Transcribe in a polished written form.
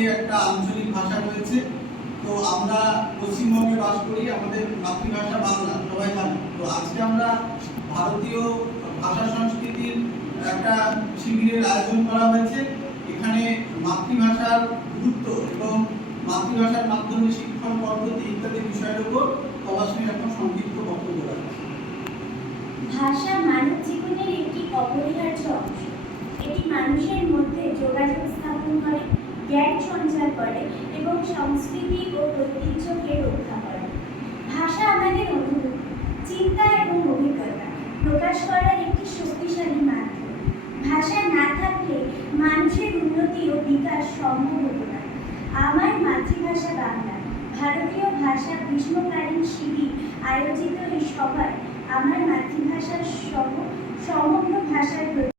আছে একটা আঞ্চলিক ভাষা রয়েছে। তো আমরা পশ্চিমবঙ্গে বাস করি, আমাদের মাতৃভাষা বাংলা, সবাই জানে। তো আজকে আমরা ভারতীয় ভাষা সংস্কৃতির একটা শিবিরের আয়োজন করা হয়েছে। এখানে মাতৃভাষার গুরুত্ব এবং মাতৃভাষার মাধ্যমে শিক্ষণ পদ্ধতি ইত্যাদি বিষয়ের উপর তলাশ্রী এখন সংক্ষিপ্ত বক্তব্য রাখবে। ভাষা মানব জীবনের একটি অপরিহার্য অংশ। এটি মানুষের মধ্যে যোগাযোগ স্থাপন করে, জ্ঞান সঞ্চার করে এবং সংস্কৃতি ও ঐতিহ্যকে রক্ষা করে। ভাষা আমাদের অনুভূতি, চিন্তা এবং অভিজ্ঞতা প্রকাশ করার একটি শক্তিশালী মাধ্যম। ভাষা না থাকলে মানুষের উন্নতি ও বিকাশ সম্ভব হতো না। আমার মাতৃভাষা বাংলা। ভারতীয় ভাষা গ্রীষ্মকালীন শিবির আয়োজিত এই সভায় আমার মাতৃভাষার সমগ্র ভাষার প্রতি